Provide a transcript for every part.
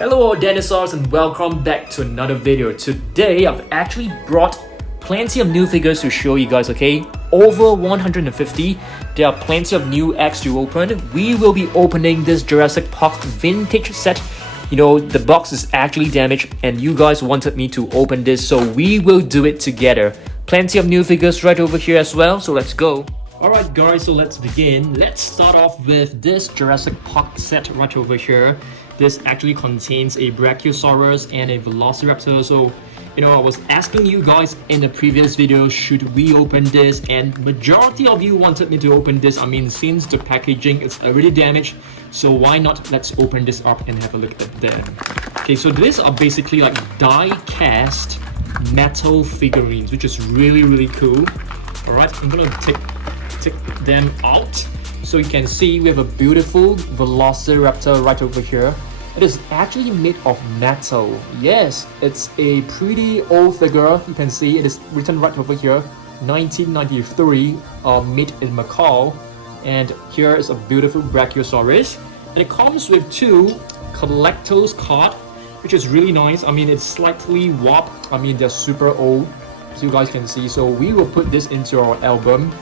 Hello dinosaurs and welcome back to another video. Today I've actually brought plenty of new figures to show you guys, okay? Over 150. There are plenty of new eggs to open. We will be opening this Jurassic Park vintage set. You know, the box is actually damaged and you guys wanted me to open this, so we will do it together. Plenty of new figures right over here as well, so let's go. Alright guys, so let's begin. Let's start off with this Jurassic Park set right over here. This actually contains a Brachiosaurus and a Velociraptor. So, you know, I was asking you guys in the previous video, should we open this? And majority of you wanted me to open this. I mean, since the packaging is already damaged, so why not? Let's open this up and have a look at them. Okay, so these are basically like die-cast metal figurines, which is really cool. Alright, I'm gonna take them out. So you can see we have a beautiful Velociraptor right over here. It is actually made of metal. Yes, it's a pretty old figure. You can see it is written right over here, 1993, made in Macau. And here is a beautiful Brachiosaurus. And it comes with two collector's cards, which is really nice. I mean, it's slightly warped. I mean, they're super old, so you guys can see. So we will put this into our album.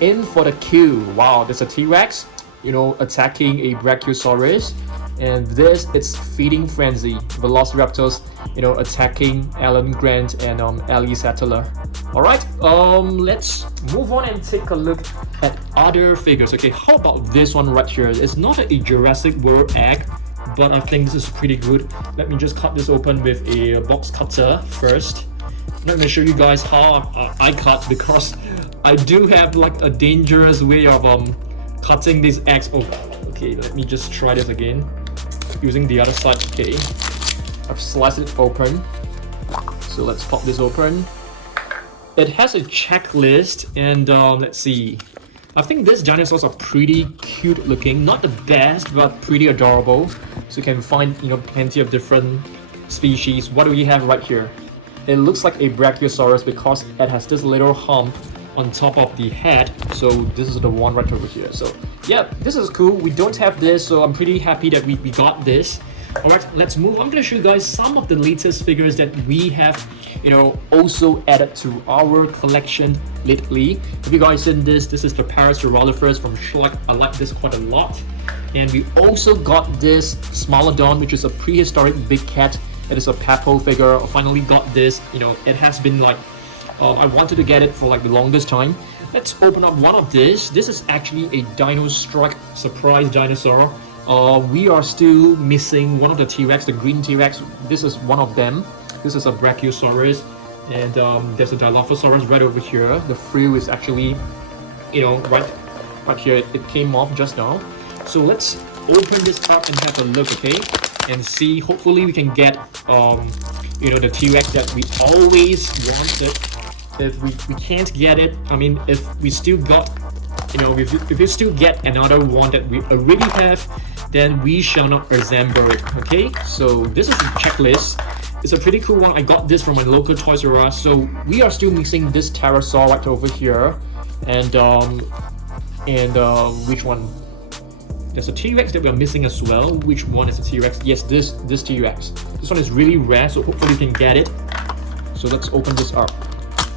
In for the queue. Wow, there's a T-Rex, you know, attacking a Brachiosaurus. And this, it's Feeding Frenzy. Velociraptors, you know, attacking Alan Grant and Ellie Sattler. Alright, let's move on and take a look at other figures. Okay, how about this one right here? It's not a Jurassic World egg, but I think this is pretty good. Let me just cut this open with a box cutter first. I'm not going to show you guys how I cut, because I do have like a dangerous way of cutting these eggs. Oh, okay, let me just try this again using the other side. Okay, I've sliced it open, so let's pop this open. It has a checklist, and let's see. I think these dinosaurs are pretty cute looking, not the best, but pretty adorable. So you can find, you know, plenty of different species. What do we have right here? It looks like a Brachiosaurus because it has this little hump on top of the head. So this is the one right over here. So yeah, this is cool. We don't have this, so I'm pretty happy that we got this. Alright, let's move. I'm going to show you guys some of the latest figures that we have, you know, also added to our collection lately. Have you guys seen this? This is the Pentaceratops from Shrek. I like this quite a lot. And we also got this Smilodon, which is a prehistoric big cat. It is a Papo figure. I finally got this. You know, it has been like, I wanted to get it for like the longest time. Let's open up one of this. This is actually a Dinosaurs surprise dinosaur. We are still missing one of the T-Rex, the green T-Rex. This is one of them. This is a Brachiosaurus. And there's a Dilophosaurus right over here. The frill is actually, you know, right here. It came off just now. So let's open this up and have a look, okay? And see, hopefully we can get you know, the T-Rex that we always wanted. If we can't get it, I mean, if we still got, you know, if we still get another one that we already have, then we shall not resemble it. Okay, so this is the checklist. It's a pretty cool one. I got this from my local Toys R Us. So we are still missing this Pterosaur right over here, and which one? There's a T-Rex that we are missing as well. Which one is a T-Rex? Yes, this T-Rex. This one is really rare, so hopefully we can get it. So let's open this up.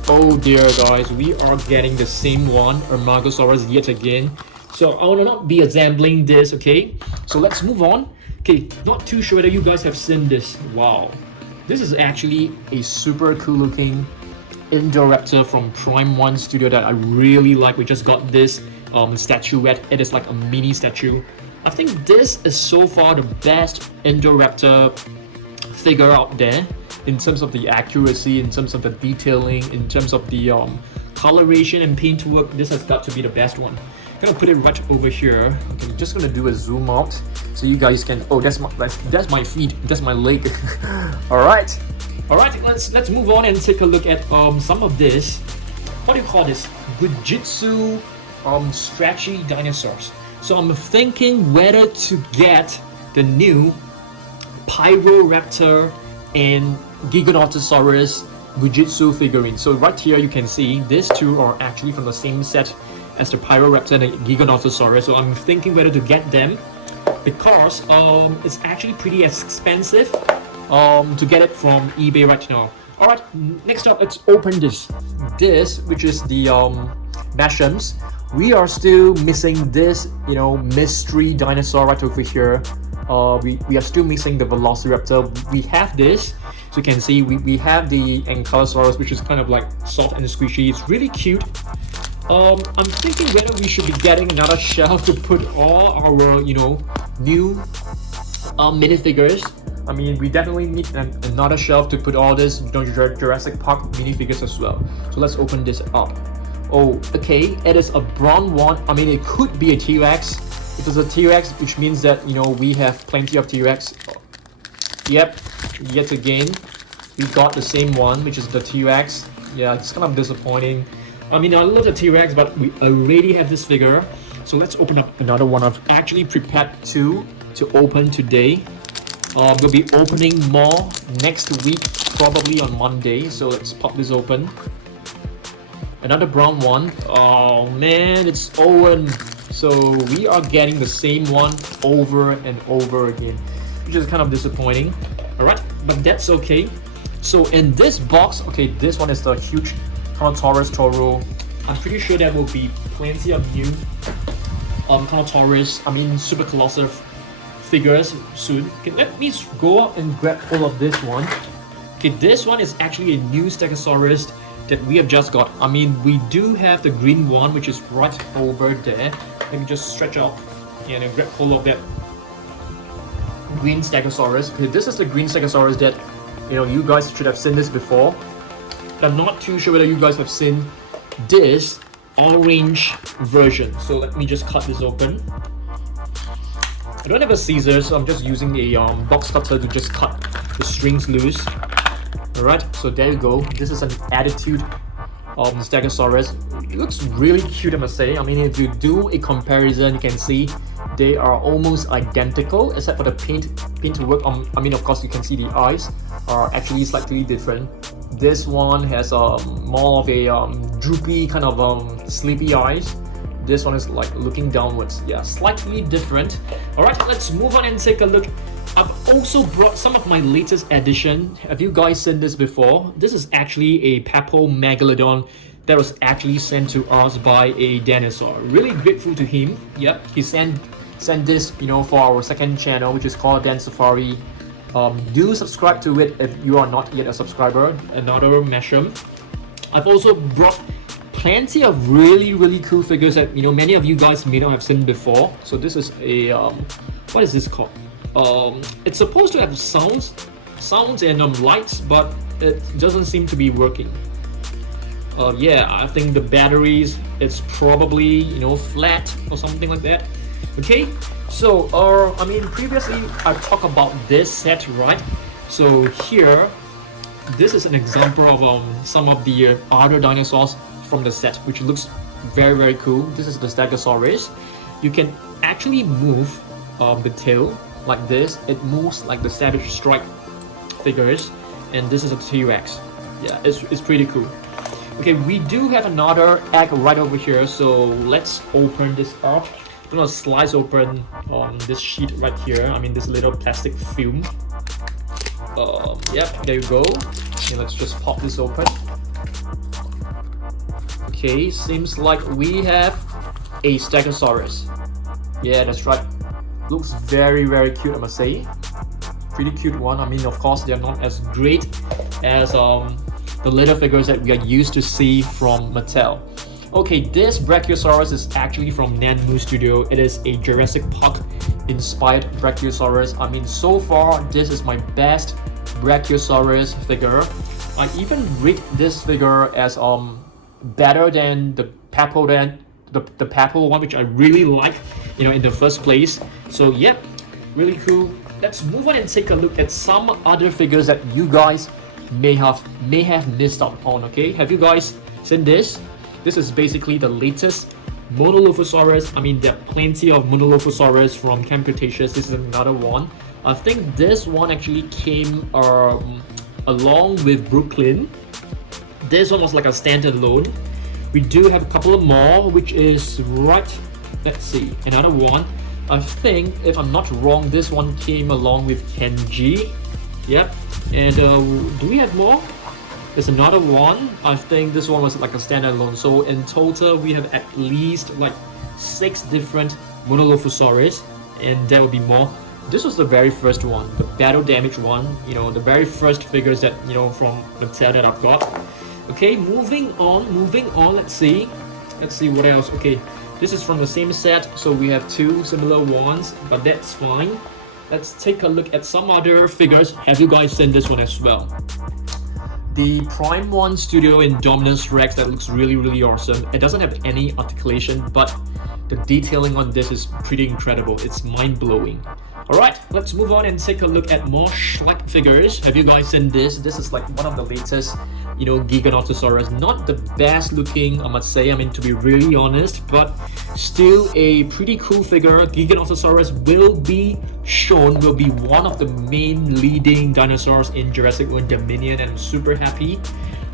Oh dear guys, we are getting the same one, Armagosaurus yet again. So I will not be assembling this, okay? So let's move on. Okay, not too sure whether you guys have seen this. Wow. This is actually a super cool looking Indoraptor from Prime 1 Studio that I really like. We just got this statuette. It is like a mini statue. I think this is so far the best Indoraptor figure out there in terms of the accuracy, in terms of the detailing, in terms of the coloration and paintwork. This has got to be the best one. I'm gonna put it right over here. Okay, just gonna do a zoom out so you guys can. Oh, that's my feet. That's my leg. All right. Let's move on and take a look at some of this. What do you call this? Gujitsu stretchy dinosaurs. So I'm thinking whether to get the new Pyroraptor and Giganotosaurus Gujitsu figurine. So right here you can see these two are actually from the same set as the Pyroraptor and the Giganotosaurus. So I'm thinking whether to get them. because it's actually pretty expensive to get it from eBay right now. Alright, next up, let's open this. This, which is the Mashems. We are still missing this, you know, mystery dinosaur right over here. We are still missing the Velociraptor. We have this, so you can see we have the Ankylosaurus, which is kind of like soft and squishy. It's really cute. I'm thinking whether we should be getting another shelf to put all our, you know, new minifigures. I mean, we definitely need another shelf to put all this, you know, Jurassic Park minifigures as well. So let's open this up. Oh, okay, it is a brown one. I mean, it could be a T-Rex. It is a T-Rex, which means that, you know, we have plenty of T-Rex. Yep, yet again, we got the same one, which is the T-Rex. Yeah, it's kind of disappointing. I mean, I love the T-Rex, but we already have this figure. So let's open up another one. I've actually prepared two to open today. We'll be opening more next week, probably on Monday. So let's pop this open. Another brown one. Oh man, it's Owen. So we are getting the same one over and over again, which is kind of disappointing. Alright, but that's okay. So in this box, okay, this one is the huge Carnotaurus Toro. I'm pretty sure there will be plenty of new Carnotaurus, I mean Super Colossal figures soon. Okay, let me go up and grab all of this one. Okay, this one is actually a new Stegosaurus that we have just got. I mean, we do have the green one, which is right over there. Let me just stretch out and grab hold of that green Stegosaurus. Okay, this is the green Stegosaurus that, you know, you guys should have seen this before. But I'm not too sure whether you guys have seen this orange version. So let me just cut this open. I don't have a scissors, so I'm just using a box cutter to just cut the strings loose. Alright, so there you go. This is an attitude Stegosaurus. It looks really cute, I must say. I mean, if you do a comparison, you can see they are almost identical, except for the paint work. I mean, of course, you can see the eyes are actually slightly different. This one has more of a droopy kind of sleepy eyes. This one is like looking downwards. Yeah, slightly different. Alright, let's move on and take a look. I've also brought some of my latest addition. Have you guys seen this before? This is actually a Megalodon that was actually sent to us by a dinosaur. Really grateful to him. Yep, he sent this, you know, for our second channel, which is called Dan Safari. Do subscribe to it if you are not yet a subscriber. Another Mashem. I've also brought plenty of really cool figures that, you know, many of you guys may not have seen before. So this is a what is this called? It's supposed to have sounds and lights, but it doesn't seem to be working. Yeah, I think the batteries, it's probably, you know, flat or something like that. Okay, so I mean, previously I talked about this set, right? So here, this is an example of some of the other dinosaurs from the set, which looks very cool. This is the Stegosaurus. You can actually move the tail like this. It moves like the Savage Strike figures, and this is a T-Rex. Yeah, it's pretty cool. Okay, we do have another egg right over here, so let's open this up. I'm gonna slice open this sheet right here. I mean, this little plastic film. Yep, there you go. Okay, let's just pop this open. Okay, seems like we have a Stegosaurus. Yeah, that's right. Looks very cute, I must say. Pretty cute one. I mean, of course, they're not as great as the little figures that we are used to see from Mattel. Okay, this Brachiosaurus is actually from Nanmu Studio. It is a Jurassic Park inspired Brachiosaurus. I mean, so far, this is my best Brachiosaurus figure. I even rate this figure as better than the Papo one, which I really like, you know, in the first place. So yep, really cool. Let's move on and take a look at some other figures that you guys may have missed out on. Okay, have you guys seen this? This is basically the latest Monolophosaurus. I mean, there are plenty of Monolophosaurus from Cretaceous. This is another one. I think this one actually came along with Brooklyn. This one was like a standalone. We do have a couple of more, which is right. Let's see, another one. I think, if I'm not wrong, this one came along with Kenji. Yep. And do we have more? There's another one. I think this one was like a standalone. So in total, we have at least like 6 different Monolophosaurus, and there will be more. This was the very first one, the battle damage one. You know, the very first figures that, you know, from Mattel that I've got. Okay, moving on. Let's see what else. Okay, this is from the same set, so we have 2 similar ones, but that's fine. Let's take a look at some other figures. Have you guys seen this one as well? The Prime 1 Studio Indominus Rex, that looks really awesome. It doesn't have any articulation, but the detailing on this is pretty incredible. It's mind-blowing. Alright, let's move on and take a look at more Schleck figures. Have you guys seen this? This is like one of the latest, you know, Giganotosaurus. Not the best looking, I must say, I mean, to be really honest, but still a pretty cool figure. Giganotosaurus will be one of the main leading dinosaurs in Jurassic World Dominion, and I'm super happy.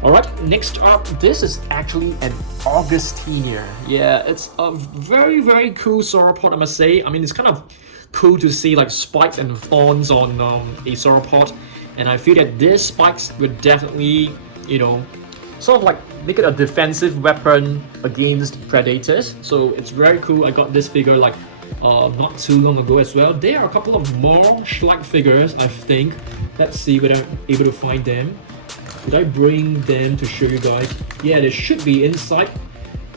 Alright, next up, this is actually an Augustiner. Yeah, it's a very cool sauropod, I must say. I mean, it's kind of cool to see like spikes and thorns on a sauropod, and I feel that these spikes would definitely, you know, sort of like make it a defensive weapon against predators. So it's very cool. I got this figure like not too long ago as well. There are a couple of more Schleck figures, I think. Let's see whether I'm able to find them. Did I bring them to show you guys? Yeah, they should be inside.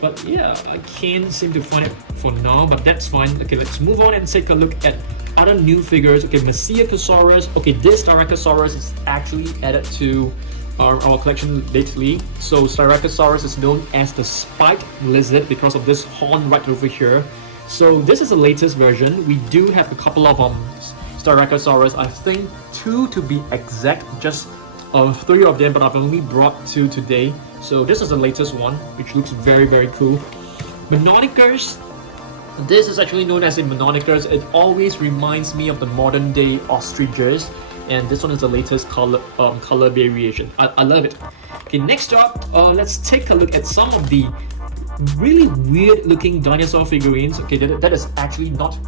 But yeah, I can't seem to find it for now, but that's fine. Okay, let's move on and take a look at other new figures. Okay, Brachiosaurus. Okay, this Tyrannosaurus is actually added to our collection lately. So Ceratosaurus is known as the spiked lizard because of this horn right over here. So this is the latest version. We do have a couple of Stegosaurus. I think 2 to be exact, just 3 of them, but I've only brought 2 today. So this is the latest one, which looks very cool. Mononychus. This is actually known as a Mononychus. It always reminds me of the modern day ostriches, and this one is the latest color variation. I love it. Okay, next up, let's take a look at some of the really weird looking dinosaur figurines. Okay, that is actually not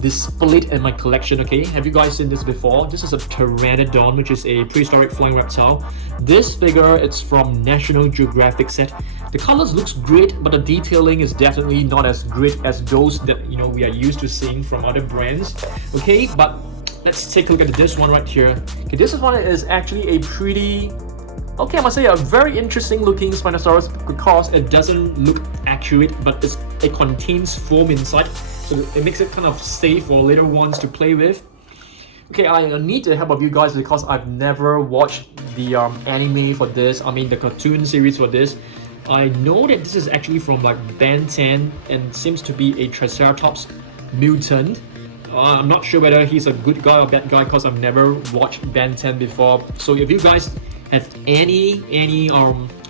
displayed in my collection. Okay, have you guys seen this before? This is a Pteranodon, which is a prehistoric flying reptile. This figure, it's from National Geographic set. The colors looks great, but the detailing is definitely not as great as those that, you know, we are used to seeing from other brands. Okay, but let's take a look at this one right here. Okay, this one is actually a pretty, okay, I must say a very interesting looking Spinosaurus because it doesn't look accurate, but it contains foam inside, so it makes it kind of safe for little ones to play with. Okay, I need the help of you guys because I've never watched the anime for this, I mean the cartoon series for this. I know that this is actually from like Ben 10 and seems to be a Triceratops mutant. I'm not sure whether he's a good guy or bad guy because I've never watched Ben 10 before. So if you guys have any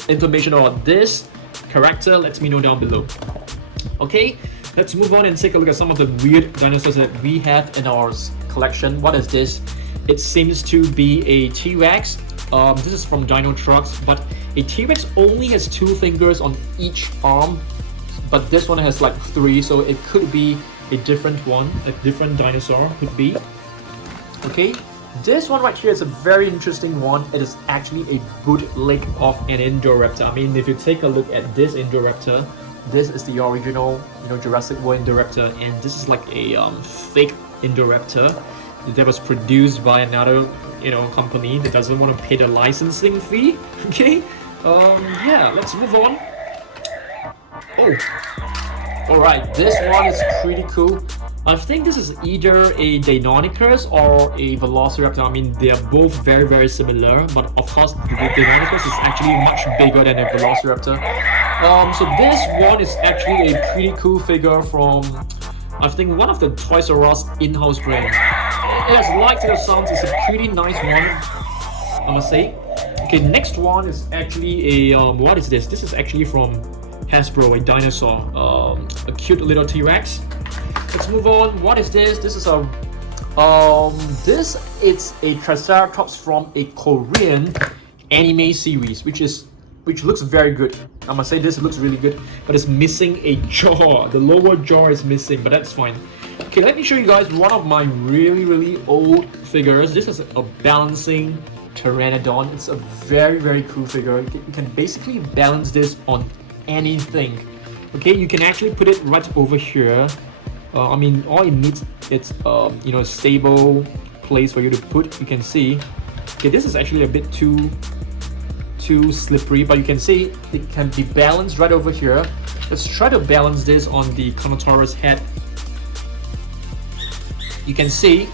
information about this character, let me know down below. Okay, let's move on and take a look at some of the weird dinosaurs that we have in our collection. What is this? It seems to be a T-Rex. This is from Dino Trucks, but a T-Rex only has 2 fingers on each arm, but this one has like 3, so it could be a different one, a different dinosaur could be. Okay, this one right here is a very interesting one. It is actually a bootleg of an Indoraptor. I mean, if you take a look at this Indoraptor, this is the original, you know, Jurassic World Indoraptor, and this is like a fake Indoraptor that was produced by another, you know, company that doesn't want to pay the licensing fee. Okay, yeah, let's move on. Oh, all right, this one is pretty cool. I think this is either a Deinonychus or a Velociraptor. I mean, they are both very similar, but of course, the Deinonychus is actually much bigger than a Velociraptor. So this one is actually a pretty cool figure from, I think, one of the Toys R Us in-house brands. It has lights and sounds. It's a pretty nice one, I must say. Okay, next one is actually a what is this? This is actually from Hasbro, a dinosaur, a cute little T-Rex. Let's move on. What is this? This is a it's a Triceratops from a Korean anime series, which looks very good. I must say this looks really good, but it's missing a jaw. The lower jaw is missing, but that's fine. Okay, let me show you guys one of my really old figures. This is a balancing Pteranodon. It's a very cool figure. You can basically balance this on anything. Okay, you can actually put it right over here. I mean, all it needs is you know, a stable place for you to put. You can see. Okay, this is actually a bit too slippery, but you can see it can be balanced right over here. Let's try to balance this on the Carnotaurus head. You can see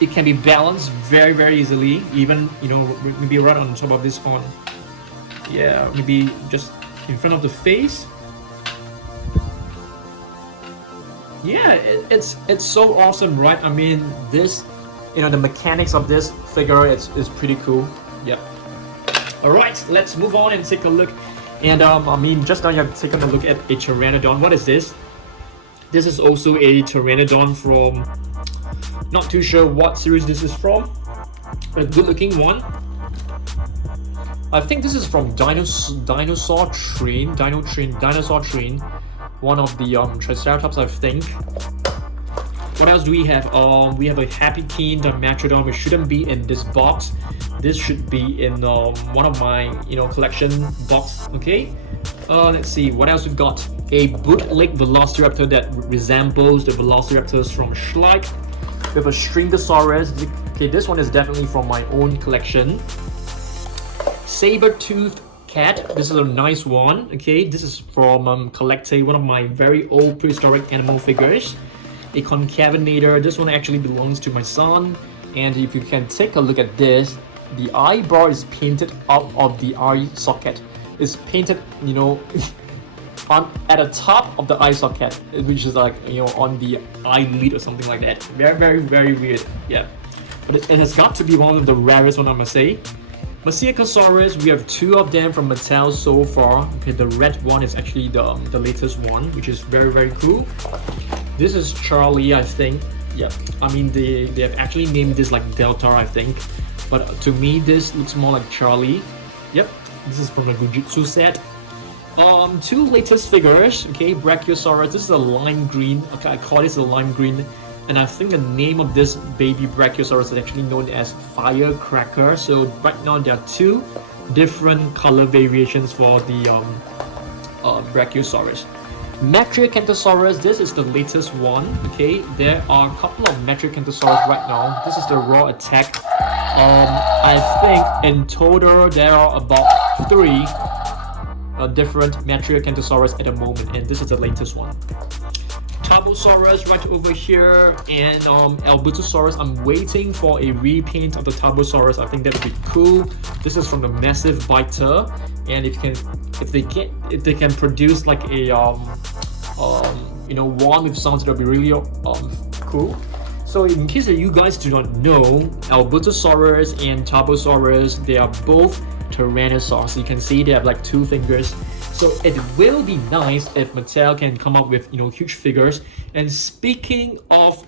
it can be balanced very easily, even, you know, maybe right on top of this horn. Yeah, maybe just in front of the face. Yeah, it's so awesome, right? I mean, this, you know, the mechanics of this figure is pretty cool. Yeah. All right, let's move on and take a look. And I mean, just now you have taken a look at a Pteranodon. What is this? This is also a Pteranodon from, not too sure what series this is from, a good looking one. I think this is from Dinosaur Train, one of the Triceratops, I think. What else do we have? We have a Happy Teen Dimetrodon, which shouldn't be in this box. This should be in one of my, you know, collection box. Okay. Let's see what else we've got. A bootleg Velociraptor that resembles the Velociraptors from Schleich. We have a Stegosaurus. Okay, this one is definitely from my own collection. Saber-toothed cat. This is a nice one. Okay, this is from Collecte, one of my very old prehistoric animal figures. A concavenator. This one actually belongs to my son. And if you can take a look at this, the eyebrow is painted out of the eye socket. It's painted, you know, at the top of the eye socket, which is like, you know, on the eyelid or something like that. Very weird. Yeah, but it has got to be one of the rarest one, I must say. Brachiosaurus, we have two of them from Mattel so far. Okay, the red one is actually the latest one, which is very cool. This is Charlie, I think. Yeah, I mean, they have actually named this like Delta, I think. But to me, this looks more like Charlie. Yep, this is from the Gujitsu set. Two latest figures. Okay, Brachiosaurus. This is a lime green. Okay, I call this a lime green, and I think the name of this baby Brachiosaurus is actually known as Firecracker. So right now there are two different color variations for the Brachiosaurus. Kentrosaurus, this is the latest one. Okay, there are a couple of Kentrosaurus right now. This is the raw attack. I think in total there are about 3 different Kentrosaurus at the moment, and this is the latest one. Tarbosaurus right over here, and Apatosaurus. I'm waiting for a repaint of the Tarbosaurus. I think that would be cool. This is from the Massive Biter, and if they can produce like a you know, one with sounds, that'll be really cool. So in case that you guys do not know, Apatosaurus and Tarbosaurus, they are both Tyrannosaurs. You can see they have like 2 fingers. So it will be nice if Mattel can come up with, you know, huge figures. And speaking of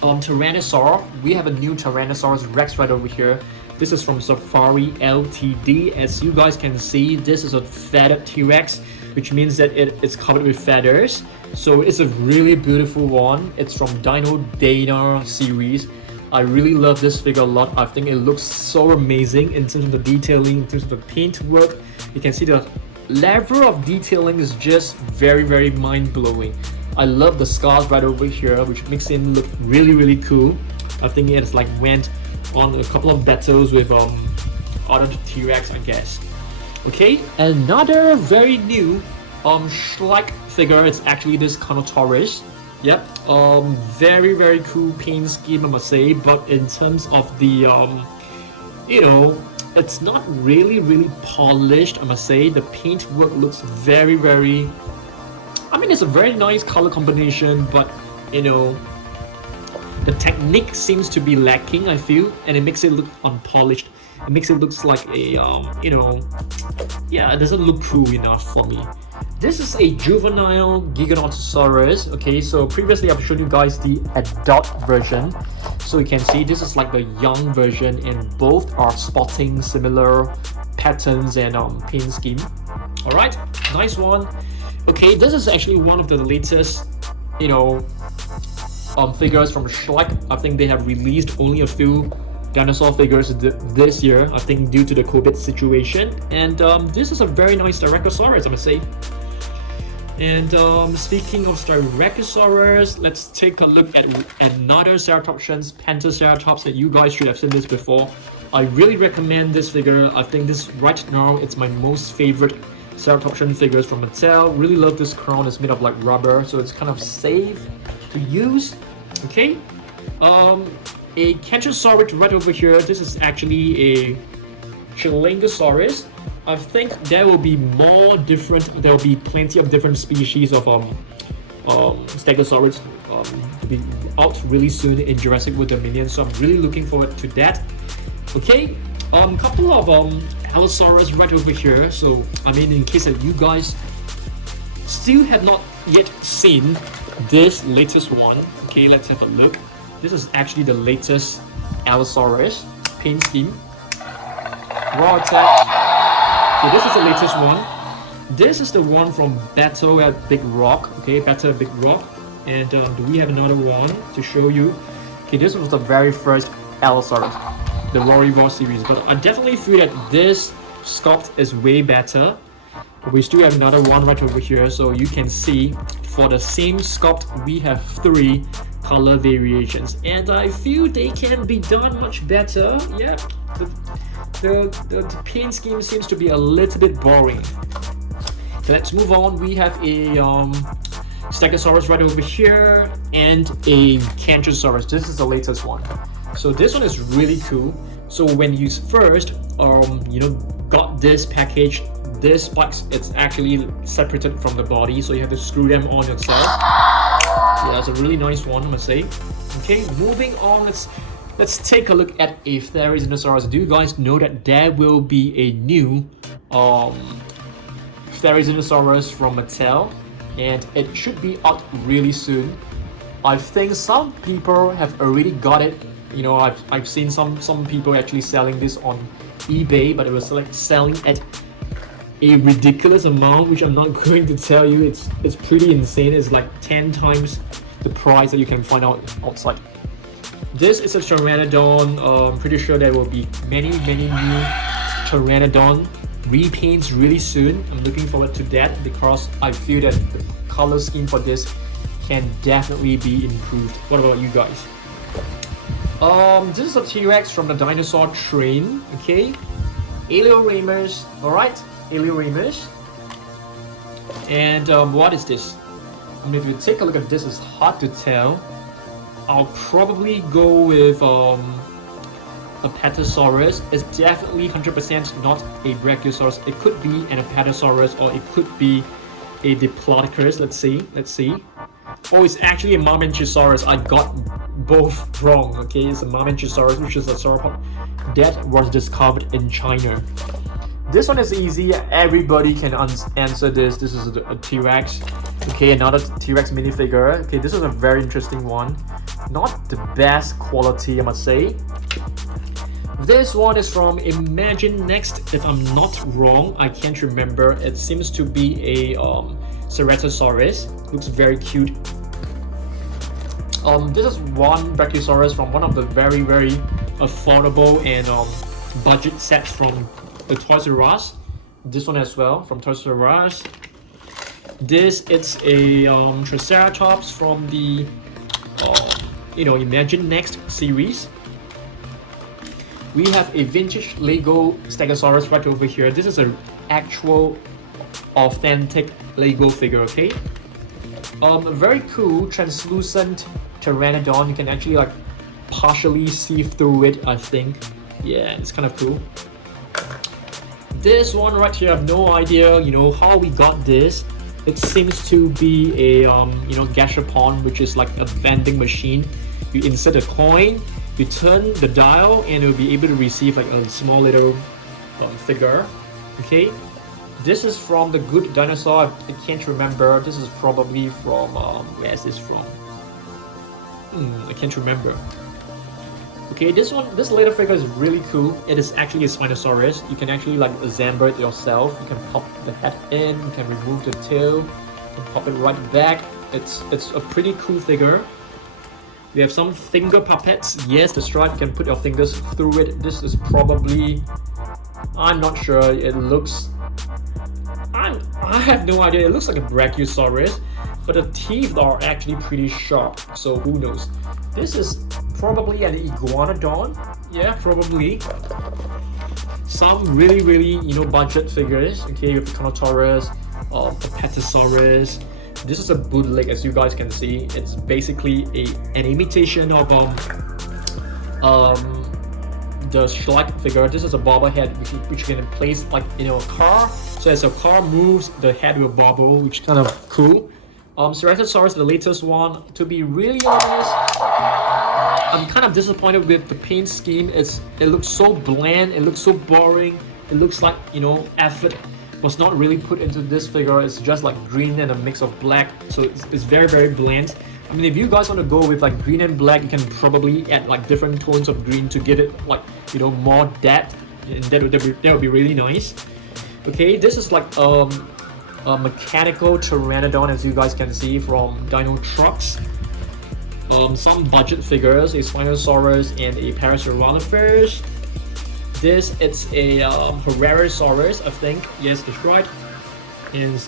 Tyrannosaur, we have a new Tyrannosaurus Rex right over here. This is from Safari Ltd. As you guys can see, this is a feathered T-Rex, which means that it's covered with feathers. So it's a really beautiful one. It's from Dino Dana series. I really love this figure a lot. I think it looks so amazing in terms of the detailing, in terms of the paint work. You can see the level of detailing is just very mind-blowing. I love the scars right over here, which makes him look really cool. I think it's like went on a couple of battles with other T-Rex, I guess. Okay, another very new Schleich figure is actually this Carnotaurus. Yep, very cool paint scheme, I must say. But in terms of the you know, it's not really polished, I must say. The paint work looks very I mean, it's a very nice color combination, but you know, the technique seems to be lacking, I feel, and it makes it look unpolished. It makes it look like a you know, yeah, it doesn't look cool enough for me. This is a juvenile Giganotosaurus. Okay, so previously I've shown you guys the adult version. So you can see this is like the young version, and both are sporting similar patterns and paint scheme. All right, nice one. Okay, this is actually one of the latest, figures from Schleich. I think they have released only a few dinosaur figures this year, I think due to the COVID situation. And this is a very nice Tyrannosaurus, I must say. And speaking of Stegosaurus, let's take a look at another Ceratopsians, Pentaceratops, that you guys should have seen this before. I really recommend this figure. I think this right now, it's my most favorite Ceratopsian figures from Mattel. Really love this crown. It's made of like rubber, so it's kind of safe to use. Okay, a Kentrosaurus right over here. This is actually a Chialingosaurus. I think there will be there will be plenty of different species of Stegosaurus to be out really soon in Jurassic with the minions, so I'm really looking forward to that. Okay, couple of Allosaurus right over here. So I mean, in case that you guys still have not yet seen this latest one, okay, let's have a look. This is actually the latest Allosaurus paint scheme. Raw attack. Okay, this is the latest one. This is the one from Battle at Big Rock. Okay, Battle at Big Rock. And do we have another one to show you? Okay, this was the very first Allosaurus, the Rory Raw series. But I definitely feel that this sculpt is way better. We still have another one right over here, so you can see for the same sculpt we have 3 color variations, and I feel they can be done much better. Yeah, the paint scheme seems to be a little bit boring. Let's move on. We have a Stegosaurus right over here and a Kentrosaurus. This is the latest one. So this one is really cool. So when you first got this package, this spikes, it's actually separated from the body, so you have to screw them on yourself. Yeah, that's a really nice one, I must say. Okay, moving on, let's take a look at a Tyrannosaurus. Do you guys know that there will be a new Tyrannosaurus from Mattel, and it should be out really soon. I think some people have already got it. I've seen some people actually selling this on eBay, but it was like selling at a ridiculous amount, which I'm not going to tell you. It's pretty insane. It's like 10 times the price that you can find outside. This is a Pteranodon. Pretty sure there will be many new Pteranodon repaints really soon. I'm looking forward to that because I feel that the color scheme for this can definitely be improved. What about you guys? This is a T-Rex from the dinosaur train. Okay, Alioramus. All right, Alioramus. And what is this? I mean, if you take a look at this, it's hard to tell. I'll probably go with Apatosaurus. It's definitely 100% not a Brachiosaurus. It could be an Apatosaurus, or it could be a Diplodocus. Let's see. Oh, it's actually a Mamenchisaurus. I got both wrong. Okay, it's a Mamenchisaurus, which is a sauropod that was discovered in China. This one is easy. Everybody can answer this. This is a T-Rex. Okay, another T-Rex minifigure. Okay, this is a very interesting one. Not the best quality, I must say. This one is from Imagine Next, if I'm not wrong. I can't remember. It seems to be a Ceratosaurus. Looks very cute. This is one Brachiosaurus from one of the very affordable and budget sets from the Toys R Us. This one as well from Toys R Us. This it's a Triceratops from the Imagine Next series. We have a vintage Lego Stegosaurus right over here. This is an actual authentic Lego figure. Okay, a very cool translucent Pteranodon. You can actually like partially see through it, I think. Yeah, it's kind of cool. This one right here, I have no idea how we got this. It seems to be a gashapon, which is like a vending machine. You insert a coin, you turn the dial, and you'll be able to receive like a small little figure. Okay, this is from the Good Dinosaur. I can't remember. This is probably from where is this from? I can't remember. Okay, this little figure is really cool. It is actually a Spinosaurus. You can actually like assemble it yourself. You can pop the head in, you can remove the tail, you can pop it right back. It's a pretty cool figure. We have some finger puppets. Yes, that's right. You can put your fingers through it. This is probably, I'm not sure. It looks, I have no idea. It looks like a Brachiosaurus, but the teeth are actually pretty sharp. So who knows? This is probably an iguanodon. Yeah, probably. Some really budget figures. Okay, with Kentrosaurus, Apatosaurus. This is a bootleg, as you guys can see. It's basically an imitation of the Schleich figure. This is a bobblehead which you can place like in a car. So as a car moves, the head will bobble, which is kind of cool. Ceratosaurus, the latest one. To be really honest, I'm kind of disappointed with the paint scheme. It looks so bland. It looks so boring. It looks like effort was not really put into this figure. It's just like green and a mix of black, so it's very bland. I mean, if you guys want to go with like green and black, you can probably add like different tones of green to give it like more depth, and that would be really nice. Okay, this is like a mechanical pteranodon, as you guys can see from Dino Trucks. Some budget figures, a Spinosaurus and a Pentaceratops. This it's a Herrerasaurus, I think. Yes, that's right. And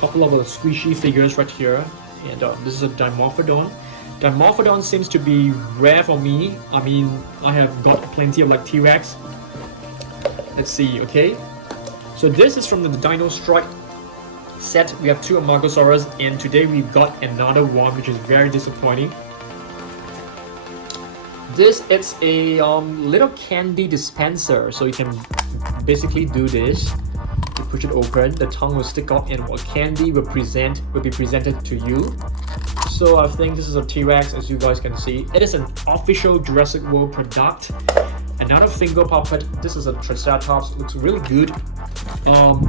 couple of the squishy figures right here. And this is a Dimorphodon. Dimorphodon seems to be rare for me. I mean, I have got plenty of like T-Rex. Let's see, okay. So this is from the Dino Strike set. We have 2 Amargosaurus, and today we've got another one, which is very disappointing. This it's a little candy dispenser, so you can basically do this. You push it open, the tongue will stick out, and what candy will be presented to you. So I think this is a T-Rex, as you guys can see. It is an official Jurassic World product. Another finger puppet. This is a Triceratops. Looks really good.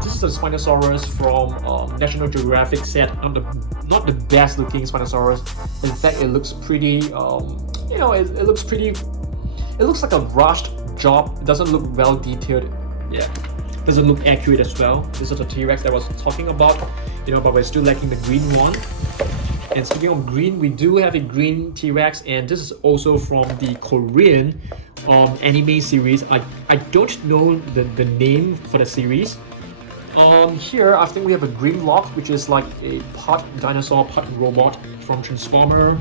This is a Spinosaurus from National Geographic set. Not the best looking Spinosaurus. In fact, it looks pretty. It looks pretty. It looks like a rushed job. It doesn't look well detailed. Yeah, doesn't look accurate as well. This is the T-Rex that I was talking about. But we're still lacking the green one. And speaking of green, we do have a green T-Rex, and this is also from the Korean anime series. I don't know the name for the series. Here I think we have a green lock, which is like a dinosaur robot from Transformer.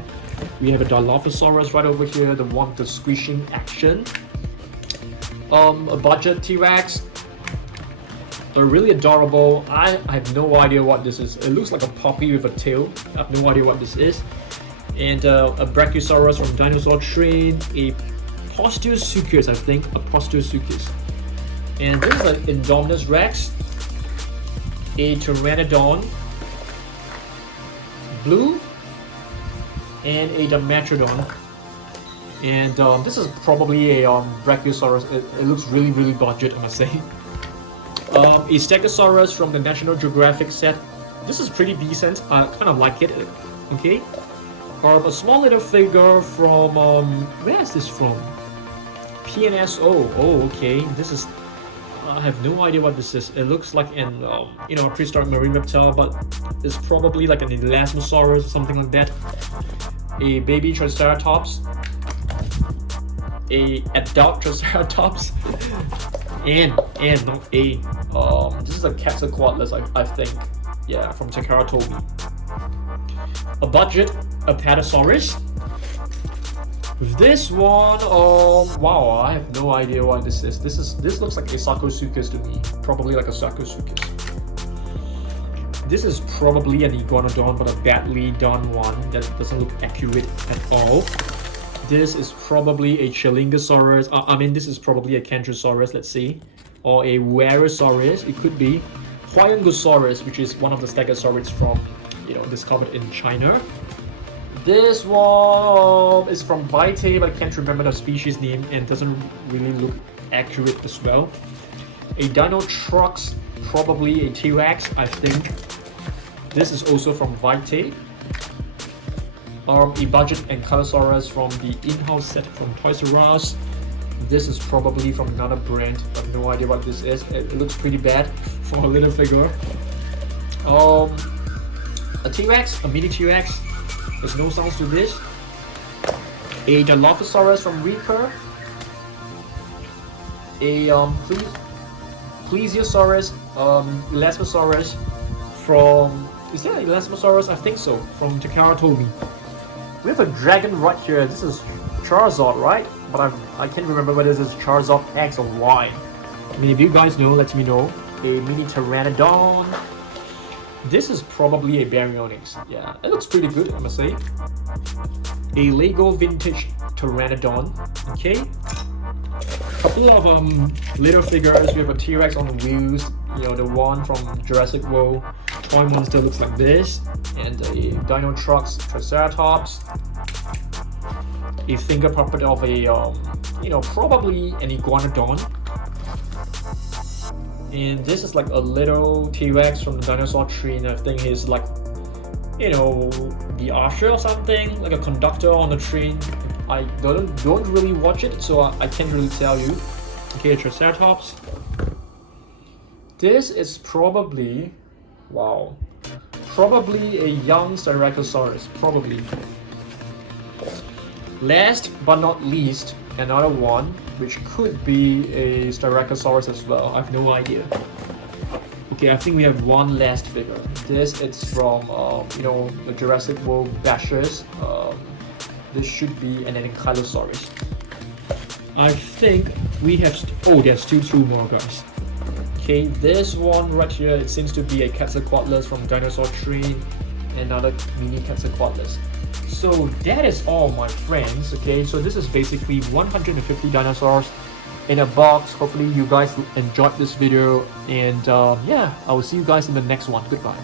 We have a Dilophosaurus right over here, the one with the squishing action. A budget T-Rex. They're really adorable. I have no idea what this is. It looks like a puppy with a tail. I have no idea what this is. And a Brachiosaurus from Dinosaur Train. A Pentaceratops, I think. A Pentaceratops. And this is an Indominus Rex. A Pteranodon. Blue. And a Dimetrodon. And this is probably a Brachiosaurus. It looks really budget, I must say. A Stegosaurus from the National Geographic set. This is pretty decent. I kind of like it. Okay. A small little figure from where is this from? PNSO. Oh, okay. This is. I have no idea what this is. It looks like an a prehistoric marine reptile, but it's probably like an Elasmosaurus or something like that. A baby Triceratops. A adult Triceratops. And not a this is a Quetzalcoatlus, I think. Yeah, from Takara Toby. A budget Apatosaurus. This one, wow, I have no idea what this is. This looks like a Sarcosuchus to me. Probably like a Sarcosuchus. This is probably an Iguanodon, but a badly done one that doesn't look accurate at all. This is probably a Chialingosaurus. This is probably a Kentrosaurus, let's see. Or a Velociraptor, it could be. Chialingosaurus, which is one of the Stegosaurus from, discovered in China. This one is from Vitae, but I can't remember the species name and doesn't really look accurate as well. A Dino Trucks, probably a T-Rex, I think. This is also from Vitae. A budget Ankylosaurus from the in-house set from Toys R Us. This is probably from another brand. I have no idea what this is. It looks pretty bad for a little figure. A T-Rex, a mini T-Rex. There's no sounds to this. A Dilophosaurus from Reaper. A Plesiosaurus, Elasmosaurus from... Is that Elasmosaurus? I think so. From Takara told me. We have a dragon right here. This is Charizard, right? But I can't remember whether this is Charizard X or Y. I mean, if you guys know, let me know. A mini Pteranodon. This is probably a Baryonyx. Yeah, it looks pretty good, I must say. A Lego vintage Pteranodon. Okay. Couple of little figures. We have a T-Rex on the wheels. You know, the one from Jurassic World. Toy monster looks like this. And a Dino Trucks Triceratops. A finger puppet of a, you know, probably an Iguanodon. And this is like a little T-Rex from the dinosaur tree, and I think he's like, you know, the usher or something, like a conductor on the train. I don't really watch it, so I can't really tell you. Okay, Triceratops. This is probably, wow, probably a young Stegosaurus, probably. Last but not least, another one, which could be a Stegosaurus as well. I have no idea. Okay, I think we have one last figure. This it's from, you know, the Jurassic World Bashes. This should be an Ankylosaurus. I think we have. Oh, there's still two more, guys. Okay, this one right here, it seems to be a Quetzalcoatlus from Dinosaur Train, another mini Quetzalcoatlus. So that is all, my friends. Okay, so this is basically 150 dinosaurs in a box. Hopefully you guys enjoyed this video, and yeah, I will see you guys in the next one. Goodbye.